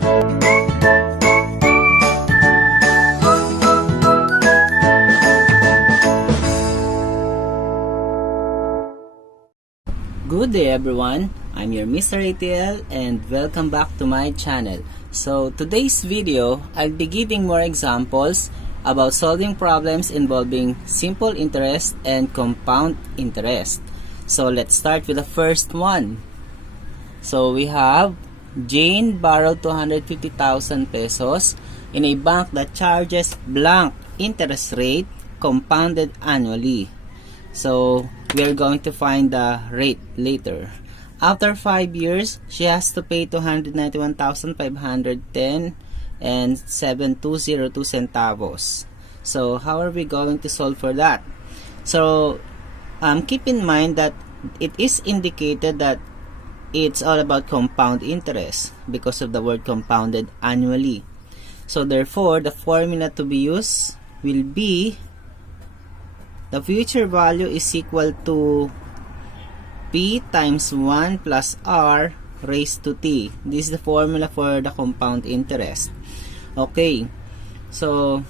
Good day everyone, I'm your Mr. ATL and welcome back to my channel. So today's video, I'll be giving more examples about solving problems involving simple interest and compound interest. So let's start with the first one. So we have Jane borrowed 250,000 pesos in a bank that charges blank interest rate compounded annually. So we are going to find the rate later. After 5 years, she has to pay 291,510 and 7202 centavos. So how are we going to solve for that? So keep in mind that it is indicated that it's all about compound interest because of the word compounded annually. So therefore, the formula to be used will be the future value is equal to P times 1 plus R raised to T. This is the formula for the compound interest. Okay, so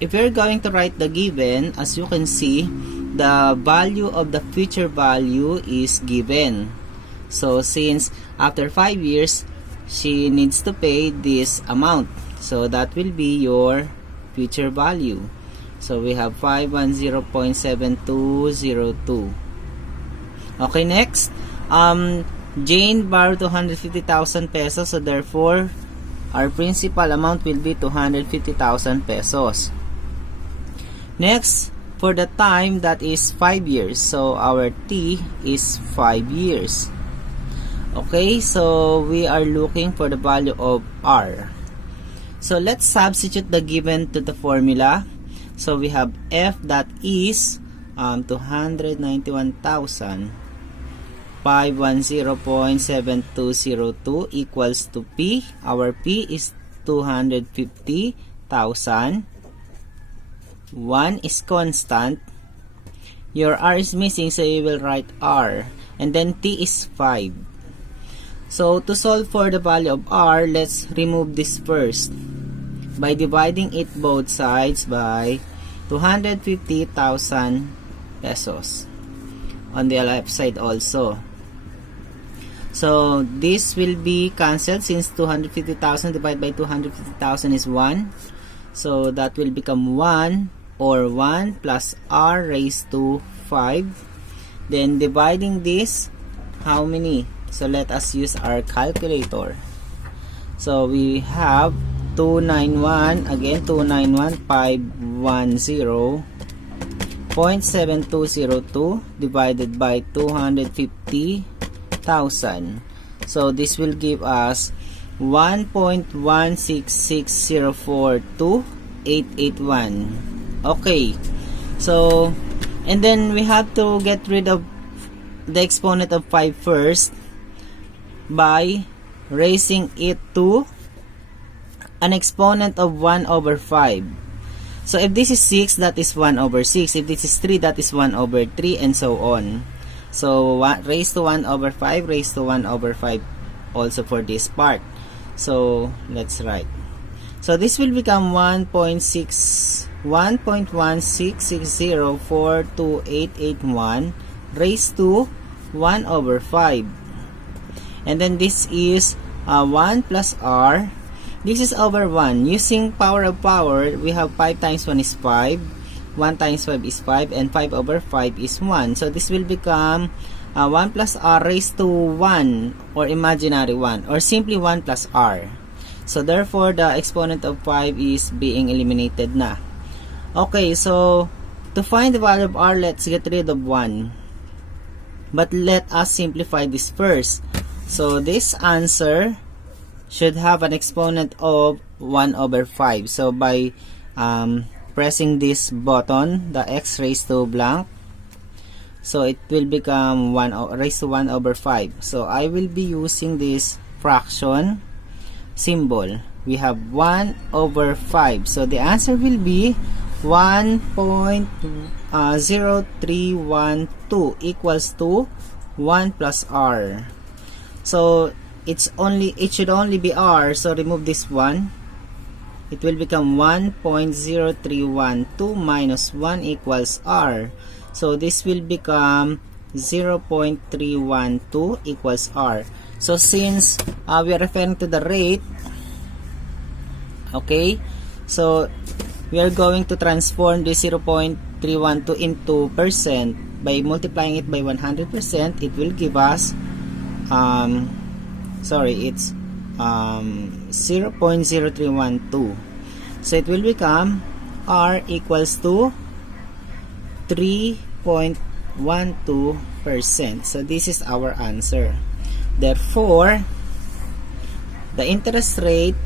if we're going to write the given, as you can see, the value of the future value is given. So since after 5 years, she needs to pay this amount. So that will be your future value. So we have 510.7202. Okay, next. Jane borrowed 250,000 pesos. So therefore, our principal amount will be 250,000 pesos. Next, for the time, that is 5 years. So our T is 5 years. Okay, so we are looking for the value of R. So let's substitute the given to the formula. So we have F that is 291,510.7202 equals to P. Our P is 250,000. 1 is constant. Your R is missing, so you will write R. And then T is 5. So to solve for the value of R, let's remove this first by dividing it both sides by 250,000 pesos on the left side also. So this will be cancelled since 250,000 divided by 250,000 is 1. So that will become 1 or 1 plus R raised to 5. Then dividing this, how many? So let us use our calculator. So we have 291, again 291,510.7202 divided by 250,000. So this will give us 1.166042881. Okay, so and then we have to get rid of the exponent of 5 first by raising it to an exponent of 1 over 5. So if this is 6, that is 1 over 6. If this is 3, that is 1 over 3, and so on. So raised to 1 over 5, raised to 1 over 5 also for this part. So let's write. So this will become 1.166042881 raised to 1 over 5. And then this is 1 plus R. This is over 1. Using power of power, we have 5 times 1 is 5. 1 times 5 is 5. And 5 over 5 is 1. So this will become 1 plus R raised to 1 or imaginary 1. Or simply 1 plus R. So therefore, the exponent of 5 is being eliminated na. Okay, so to find the value of R, let's get rid of 1. But let us simplify this first. So this answer should have an exponent of 1 over 5. So by pressing this button, the x raised to blank, so it will become 1 raised to 1 over 5. So I will be using this fraction symbol. We have 1 over 5. So the answer will be 1.0312 equals to 1 plus R. So it should only be r, so remove this one. It will become 1.0312 minus 1 equals r. So this will become 0.312 equals r. So since we are referring to the rate, okay, so we are going to transform the 0.312 into percent. By multiplying it by 100%, it will give us it's 0.0312. So it will become r equals to 3.12%. So this is our answer. Therefore, the interest rate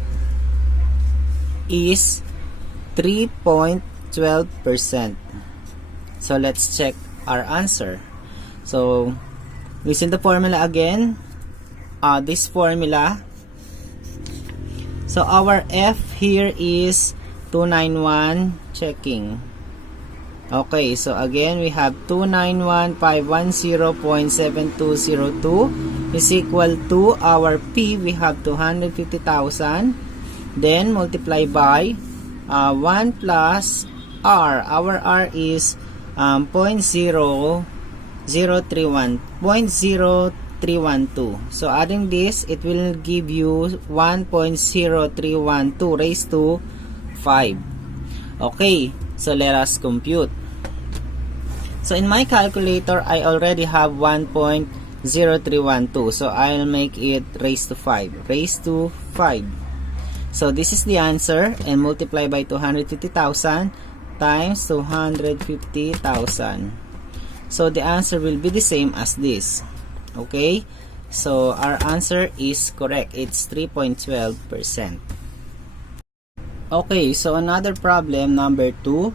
is 3.12%. So let's check our answer. So using the formula again, this formula, so our F here is 291 checking. Okay, so again we have 291,510.7202 is equal to our P, we have 250,000, then multiply by 1 plus R. Our R is 0.0312. So adding this, it will give you 1.0312 raised to 5. Okay, so let us compute. So in my calculator, I already have 1.0312. So I'll make it raised to 5. Raised to 5. So this is the answer, and multiply by 250,000 times 250,000. So the answer will be the same as this. Okay, so our answer is correct. It's 3.12%. Okay, so another problem, number 2.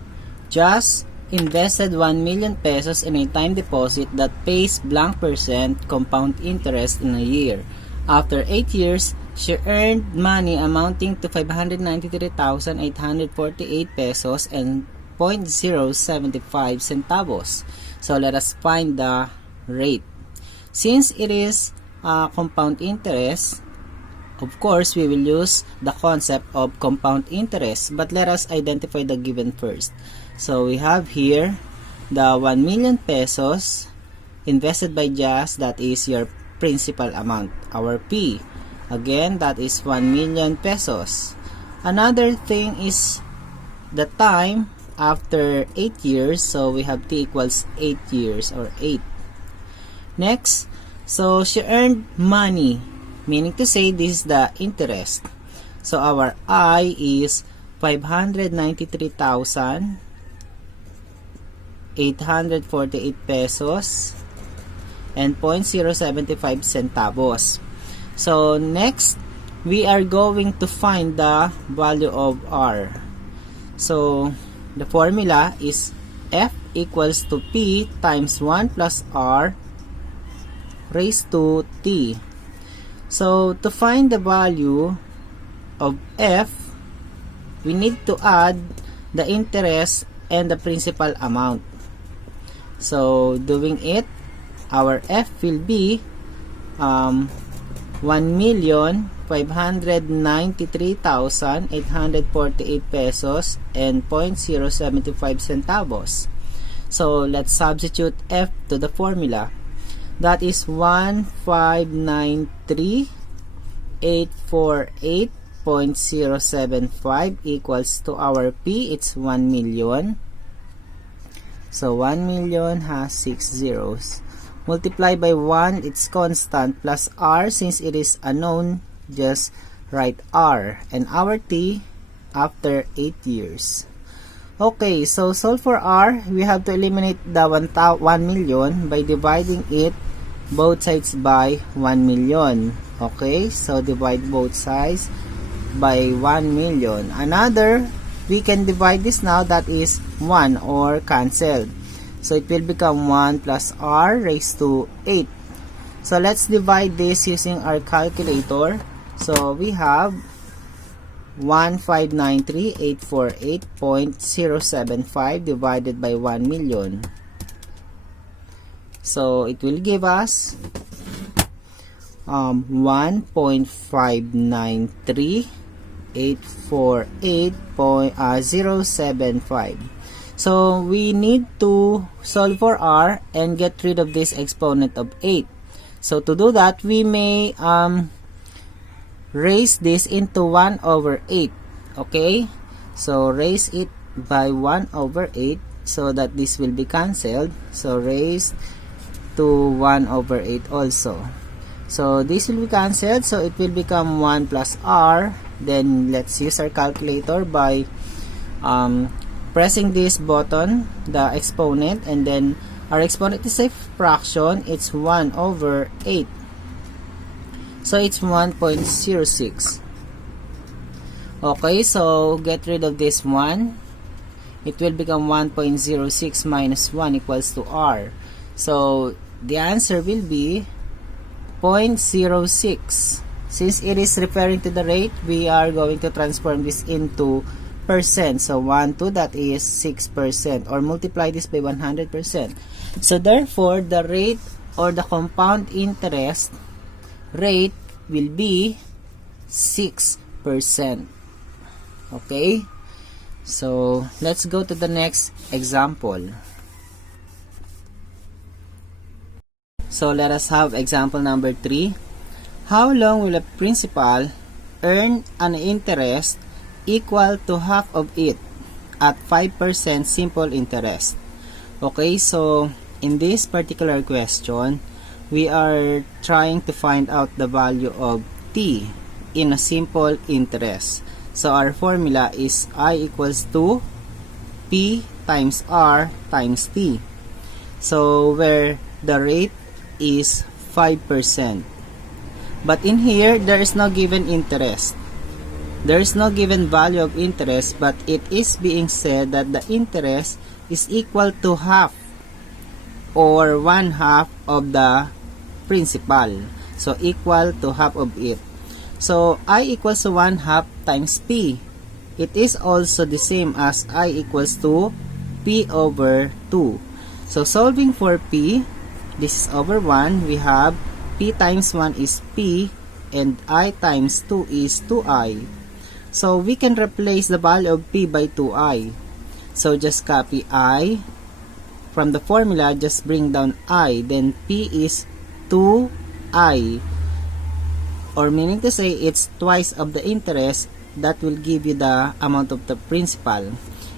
Just invested 1 million pesos in a time deposit that pays blank percent compound interest in a year. After 8 years, she earned money amounting to 593,848 pesos and 0.075 centavos. So let us find the rate. Since it is compound interest, of course, we will use the concept of compound interest, but let us identify the given first. So we have here the 1 million pesos invested by Jazz, that is your principal amount, our P. Again, that is 1 million pesos. Another thing is the time after 8 years, so we have T equals 8 years or 8. Next, so she earned money, meaning to say this is the interest. So our I is 593,848 pesos and 0.075 centavos. So next, we are going to find the value of R. So the formula is F equals to P times 1 plus R raised to T. So to find the value of F, we need to add the interest and the principal amount. So doing it, our F will be 1,593,848 pesos and 0.075 centavos. So let's substitute F to the formula. That is 1,593,848.075 equals to our P, it's 1 million. So 1 million has 6 zeros. Multiply by 1, it's constant, plus R, since it is unknown, just write R. And our T after 8 years. Okay, so solve for R, we have to eliminate the 1 million by dividing it both sides by 1 million. Okay, so divide both sides by 1 million. Another, we can divide this now, that is 1 or cancelled. So it will become 1 plus R raised to 8. So let's divide this using our calculator. So we have 1,593,848.075 divided by 1 million. So it will give us 1.593,848.075. So we need to solve for r and get rid of this exponent of 8. So to do that, we may raise this into 1 over 8. Okay? So raise it by 1 over 8 so that this will be cancelled. So raised to 1 over 8 also. So this will be cancelled, so it will become 1 plus r. Then let's use our calculator by pressing this button, the exponent, and then our exponent is a fraction. It's 1 over 8. So it's 1.06. Okay, so get rid of this 1. It will become 1.06 minus 1 equals to r. So the answer will be 0.06. Since it is referring to the rate, we are going to transform this into percent. So 1 to that is 6%, or multiply this by 100%. So therefore, the rate or the compound interest rate will be 6%. Okay? So let's go to the next example. So let us have example number 3. How long will a principal earn an interest equal to half of it at 5% simple interest? Okay, so in this particular question, we are trying to find out the value of t in a simple interest. So our formula is I equals to P times R times T. So where the rate is 5%. But in here, there is no given interest. There is no given value of interest, but it is being said that the interest is equal to half or 1/2 of the principal. So equal to half of it. So I equals to 1/2 times P. It is also the same as I equals to P over 2. So solving for P, this is over 1, we have P times 1 is P and I times 2 is 2I. So we can replace the value of P by 2I. So just copy I. From the formula, just bring down I. Then P is 2I. Or meaning to say, it's twice of the interest. That will give you the amount of the principal.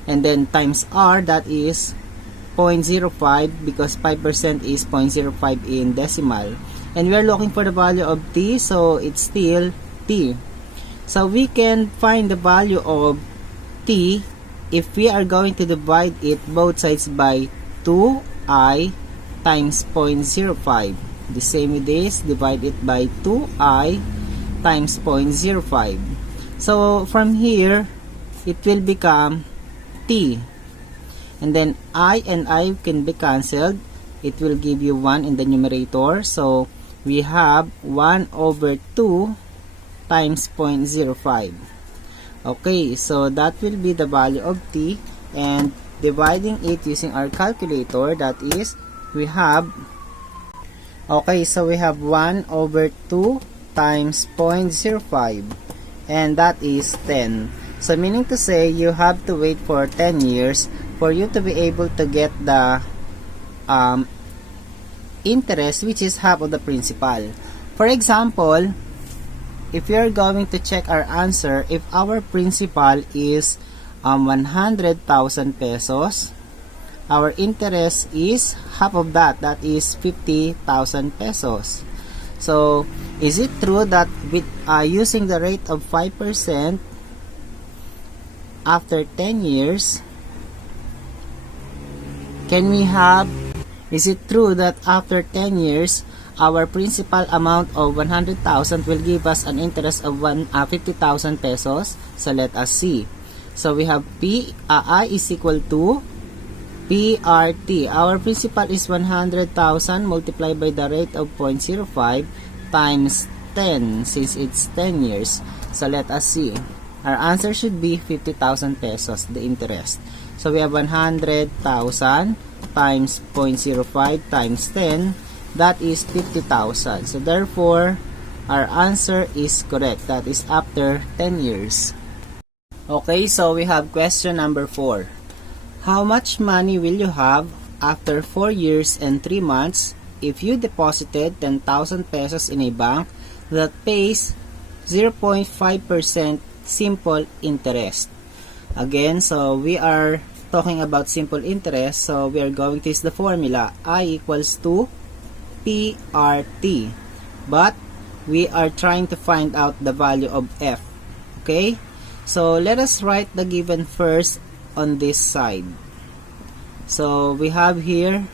And then times R, that is 0.05 because 5% is 0.05 in decimal. And we are looking for the value of T, so it's still T. So we can find the value of T if we are going to divide it both sides by 2I times 0.05. The same with this, divide it by 2I times 0.05. So from here, it will become T. And then I and I can be cancelled. It will give you 1 in the numerator. So we have 1 over 2 times 0.05. Okay, so that will be the value of T. And dividing it using our calculator, that is, we have, okay, so we have 1 over 2 times 0.05. And that is 10. So meaning to say, you have to wait for 10 years for you to be able to get the interest, which is half of the principal. For example, if you are going to check our answer, if our principal is 100,000 pesos, our interest is half of that, that is 50,000 pesos. So is it true that with using the rate of 5% after 10 years, can we have, is it true that after 10 years, our principal amount of 100,000 will give us an interest of 50,000 pesos? So let us see. So we have I is equal to PRT. Our principal is 100,000 multiplied by the rate of 0.05 times 10, since it's 10 years. So let us see. Our answer should be 50,000 pesos, the interest. So we have 100,000 times 0.05 times 10, that is 50,000. So therefore, our answer is correct. That is after 10 years. Okay, so we have question number 4. How much money will you have after 4 years and 3 months if you deposited 10,000 pesos in a bank that pays 0.5% simple interest? Again, so we are talking about simple interest, so we are going to use the formula I equals to PRT, but we are trying to find out the value of F. Okay, so let us write the given first on this side. So we have here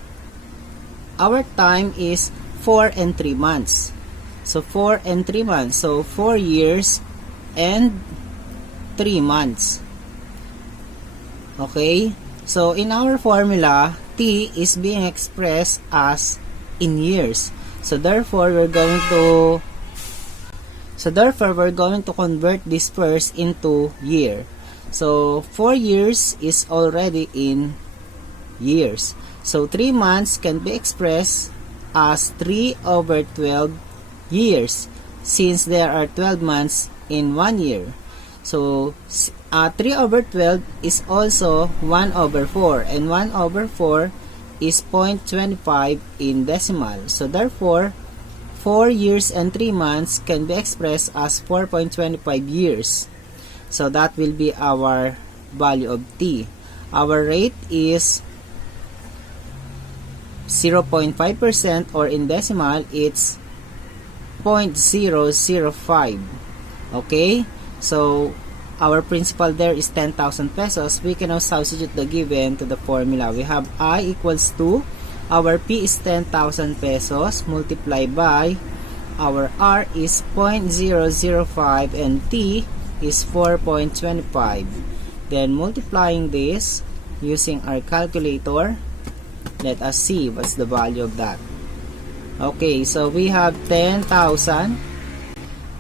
our time is 4 and 3 months. So 4 and 3 months, so 4 years and 3 months. Okay, so in our formula, T is being expressed as in years. So therefore, we're going to convert this first into year. So 4 years is already in years. So 3 months can be expressed as 3 over 12 years, since there are 12 months in 1 year. So 3 over 12 is also 1 over 4, and 1 over 4 is 0.25 in decimal. So therefore, 4 years and 3 months can be expressed as 4.25 years. So that will be our value of T. Our rate is 0.5%, or in decimal, it's 0.005. Okay? So, our principal there is 10,000 pesos. We can now substitute the given to the formula. We have I equals to, our P is 10,000 pesos multiplied by, our R is 0.005 and T is 4.25. Then multiplying this using our calculator, let us see what's the value of that. Okay, so we have 10,000.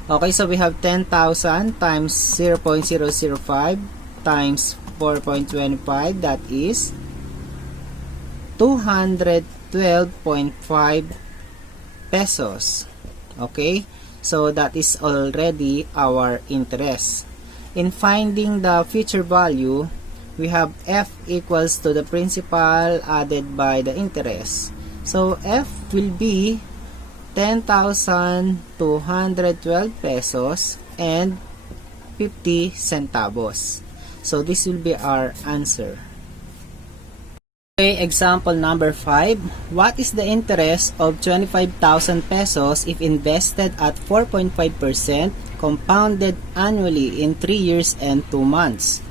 Okay, so we have 10,000 times 0.005 times 4.25, that is 212.5 pesos. Okay, so that is already our interest. In finding the future value, we have F equals to the principal added by the interest. So F will be 10,212 pesos and 50 centavos. So this will be our answer. Okay, example number 5. What is the interest of 25,000 pesos if invested at 4.5% compounded annually in 3 years and 2 months?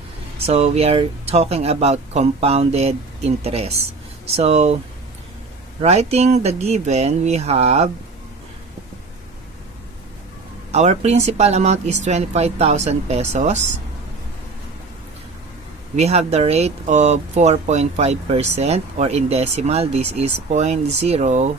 So we are talking about compounded interest. So writing the given, we have our principal amount is 25,000 pesos. We have the rate of 4.5%, or in decimal, this is 0.045.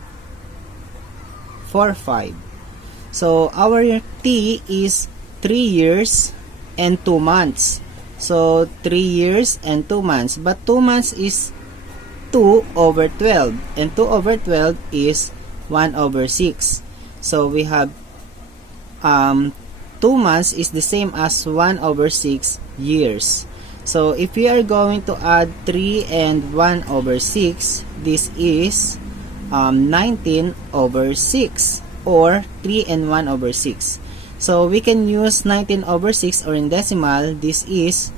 So our T is 3 years and 2 months. So 3 years and 2 months. But 2 months is 2 over 12. And 2 over 12 is 1 over 6. So we have 2 months is the same as 1 over 6 years. So if we are going to add 3 and 1 over 6, this is 19 over 6, or 3 and 1 over 6. So we can use 19 over 6, or in decimal, this is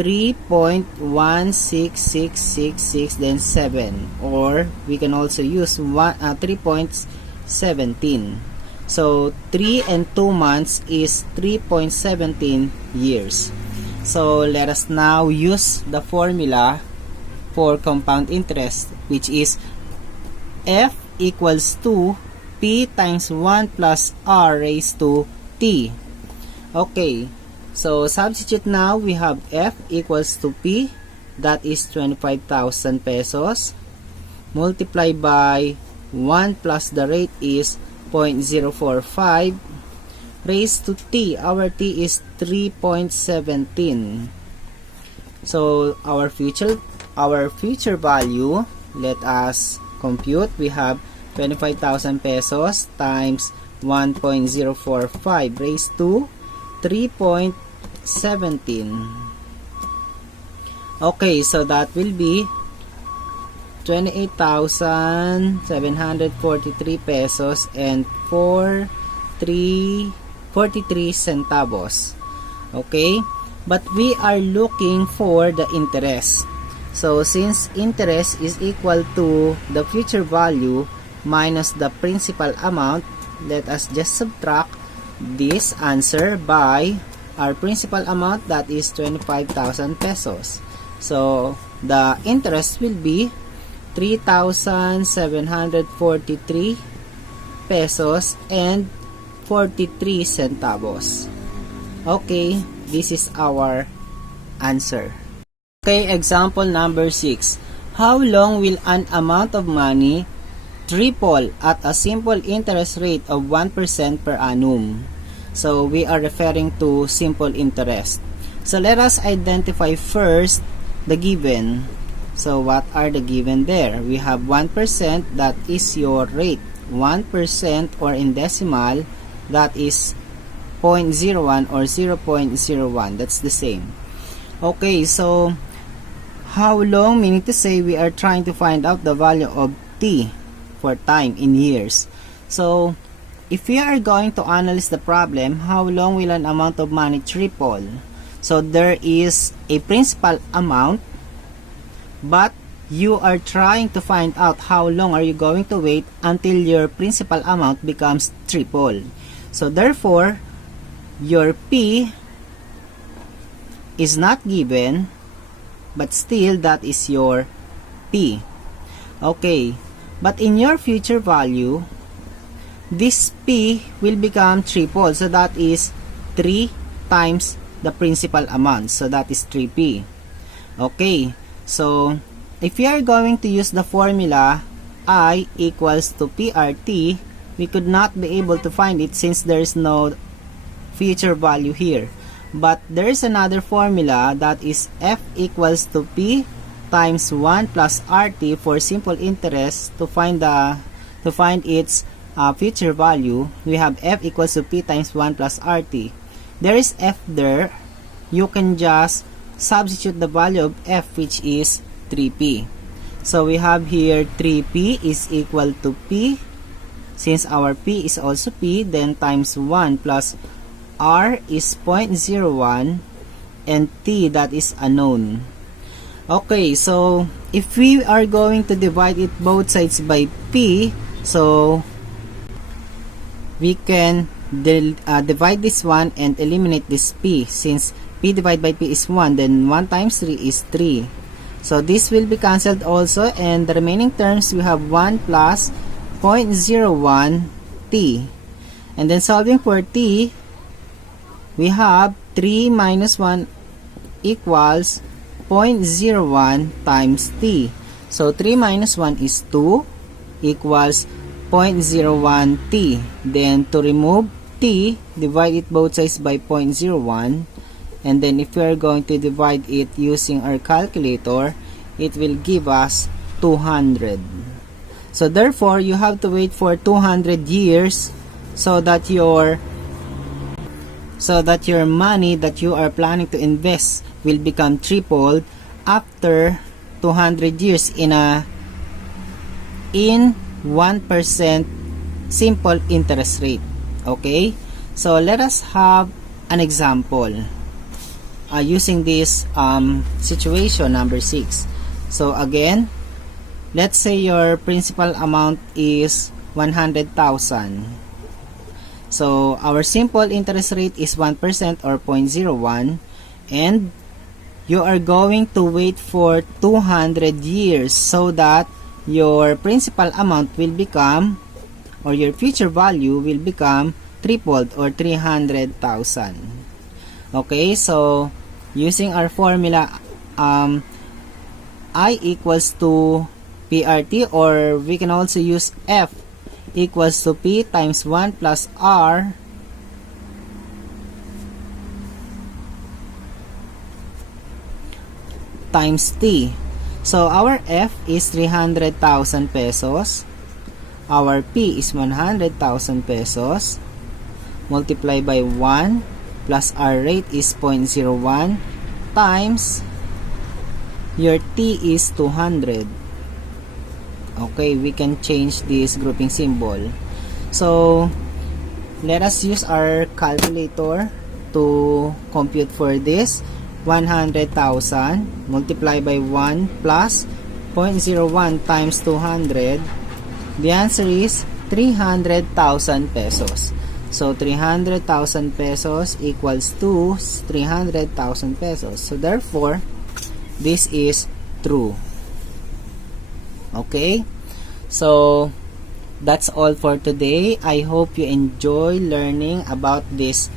3.16666, then 7, or we can also use 3.17. So 3 and 2 months is 3.17 years. So let us now use the formula for compound interest, which is F equals to P times 1 plus R raised to T. Okay, so substitute now. We have F equals to P, that is 25,000 pesos, multiplied by 1 plus the rate is 0.045, raised to T. Our T is 3.17. So our future value, let us compute. We have 25,000 pesos times 1.045 raised to 3.17. Okay, so that will be 28,743 pesos and 43 centavos. Okay, but we are looking for the interest. So since interest is equal to the future value minus the principal amount, let us just subtract this answer by our principal amount, that is 25,000 pesos. So the interest will be 3,743 pesos and 43 centavos. Okay, this is our answer. Okay, example number 6. How long will an amount of money triple at a simple interest rate of 1% per annum? So we are referring to simple interest. So let us identify first the given. So what are the given there? We have 1%, that is your rate. 1% or in decimal, that is 0.01 or 0.01. That's the same. Okay, so how long, meaning to say we are trying to find out the value of t for time in years. So if we are going to analyze the problem, how long will an amount of money triple? So there is a principal amount, but you are trying to find out how long are you going to wait until your principal amount becomes triple. So therefore, your P is not given, but still that is your P. Okay, but in your future value, this P will become triple. So that is 3 times the principal amount. So that is 3P. Okay, so if we are going to use the formula I equals to PRT, we could not be able to find it since there is no future value here. But there is another formula, that is F equals to P times 1 plus RT for simple interest. To find its future value, we have F equals to P times 1 plus RT. There is F there. You can just substitute the value of F, which is 3P. So we have here 3P is equal to P. Since our P is also P, then times 1 plus R is 0.01 and T, that is unknown. Okay, so if we are going to divide it both sides by P, so we can divide this one and eliminate this P. Since P divided by P is 1, then 1 times 3 is 3. So this will be cancelled also, and the remaining terms we have 1 plus 0.01 T. And then solving for T, we have 3 minus 1 equals 0.01 times T. So 3 minus 1 is 2 equals 0.01 T. Then to remove T, divide it both sides by 0.01. And then if we are going to divide it using our calculator, it will give us 200. So therefore, you have to wait for 200 years so that your money that you are planning to invest will become tripled after 200 years in 1% simple interest rate. Okay, so let us have an example using this situation number 6. So again, let's say your principal amount is 100,000. So our simple interest rate is 1% or 0.01, and you are going to wait for 200 years so that your principal amount will become, or your future value will become tripled or 300,000. Okay, so using our formula, I equals to PRT, or we can also use F equals to P times 1 plus R times T. So our F is 300,000 pesos. our P is 100,000 pesos. Multiply by 1 plus our rate is 0.01 times your T is 200. Okay, we can change this grouping symbol. So, let us use our calculator to compute for this. 100,000 multiplied by 1 plus 0.01 times 200. The answer is 300,000 pesos. So, 300,000 pesos equals to 300,000 pesos. So, therefore, this is true. Okay? So, that's all for today. I hope you enjoy learning about this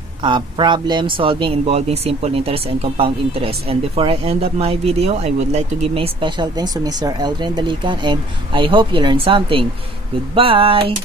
problem solving involving simple interest and compound interest. And before I end up my video, I would like to give my special thanks to Mr. Eldrin Dalican, and I hope you learned something. Goodbye!